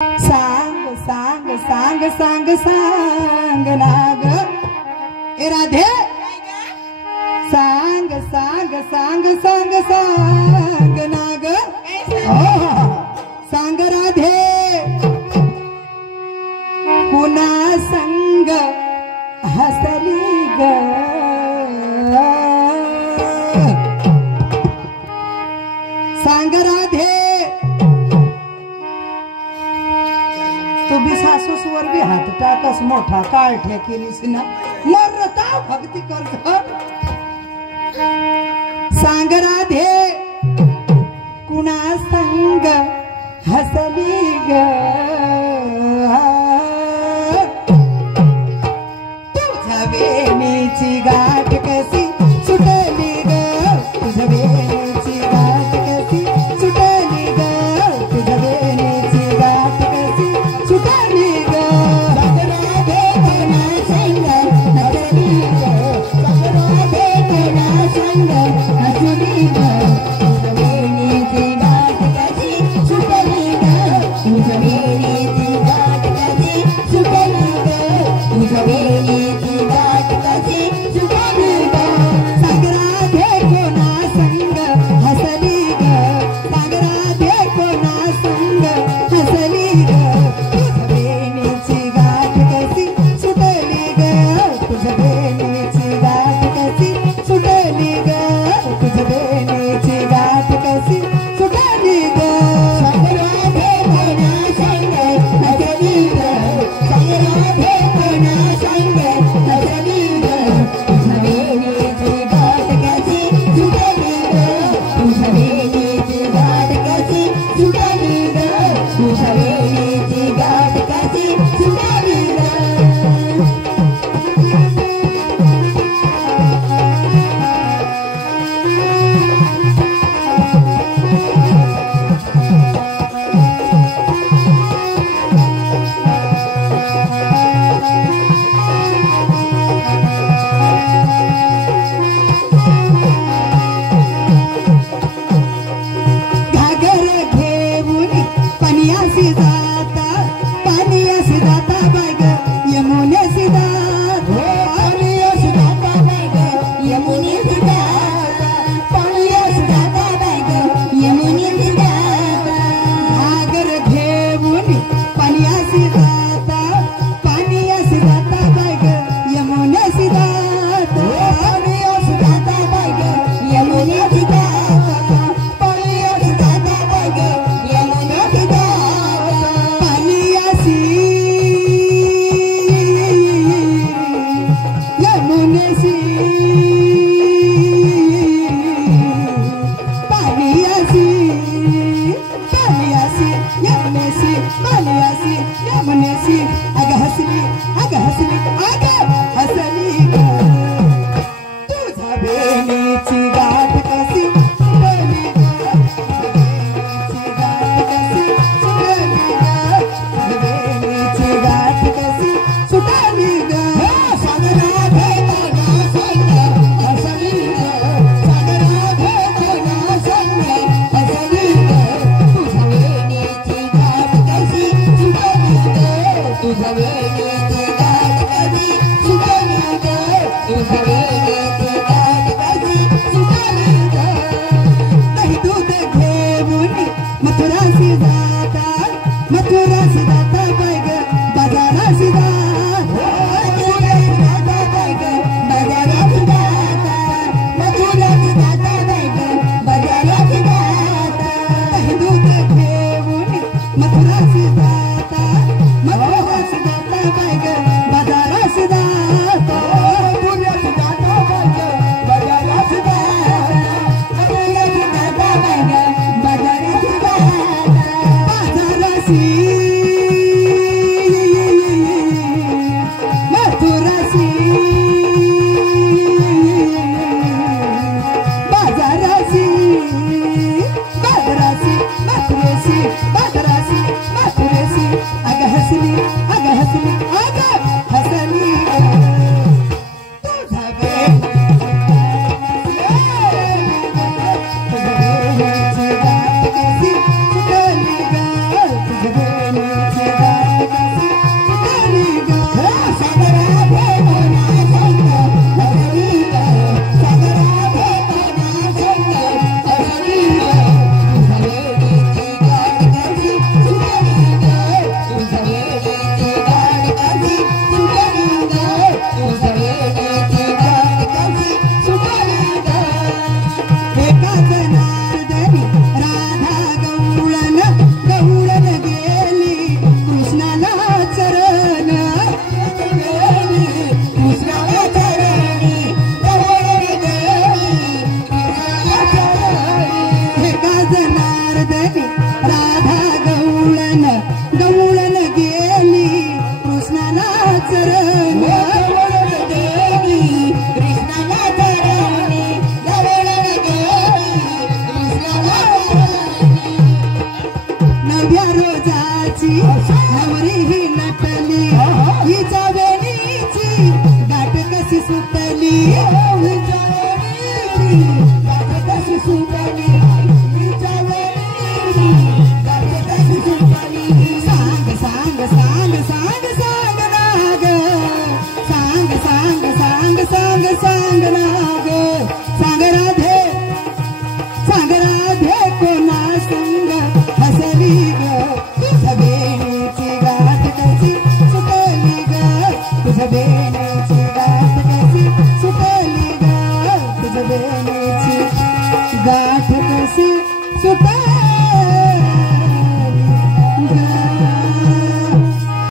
सांग सांग सांग सांग सांग नाग ए राधे सांग सांग सांग सांग सांग नाग सांग राधे कुणा संग हसली ग सांग राधे तू बी सासूसवर बी हात टाकस मोठा काळ ठेकेलीस ना मरता भक्ती कर सांग राधे कुणा संग हसली ग तुझ्या वेणीची गाठ कशी सुटली ग तुझ्या वेणीची गाठ कशी सुटली ग तुझ्या वेणीची गाठ कशी सुटली ग सांग राधे कुणा संग हसली ग सांग राधे कुणा संग हसली ग तुझ्या वेणीची गाठ कशी सुटली ग तुझ्या वेणीची गाठ कशी सुटली ग तुझ्या वेणीची गाठ कशी सुटली ग सांग राधे कोणा संग हसली ग सांग राधे कोणा संग हसली ग तुझ्या वेणीची गाठ कशी सुटली ग तुझ्या वेणीची गाठ कशी सुटली ग तुझ्या वेणीची गाठ कशी सुटली ग सांग राधे कोणा संग हसली ग सांग राधे कोणा संग हसली ग तुझ्या वेणीची गाठ कशी सुटली ग तुझ्या वेणीची गाठ कशी सुटली ग तुझ्या वेणीची गाठ कशी सुटली ग घागर घेऊन पाण्याशी जाता पाण्याशी जाता बाग यमुनेशी जाता पाण्याशी जाता बाग यमुनेशी जाता पाण्याशी जाता बाग यमुनेशी जाता घागर घेऊन पाण्याशी जाता पाण्याशी जाता बाग यमुनेशी जाता पाण्याशी जाता बाग यमुनेशी जाता बाजारासी ढवळण गेली कृष्णाला चरण ढवळण गेली कृष्णाला चरणी ढवळण गेली कृष्णाला चरणी नव्या रोजाची नवरी ही नटली हिच्या वेणीची गाठ कशी सुटली हिच्या वेणीची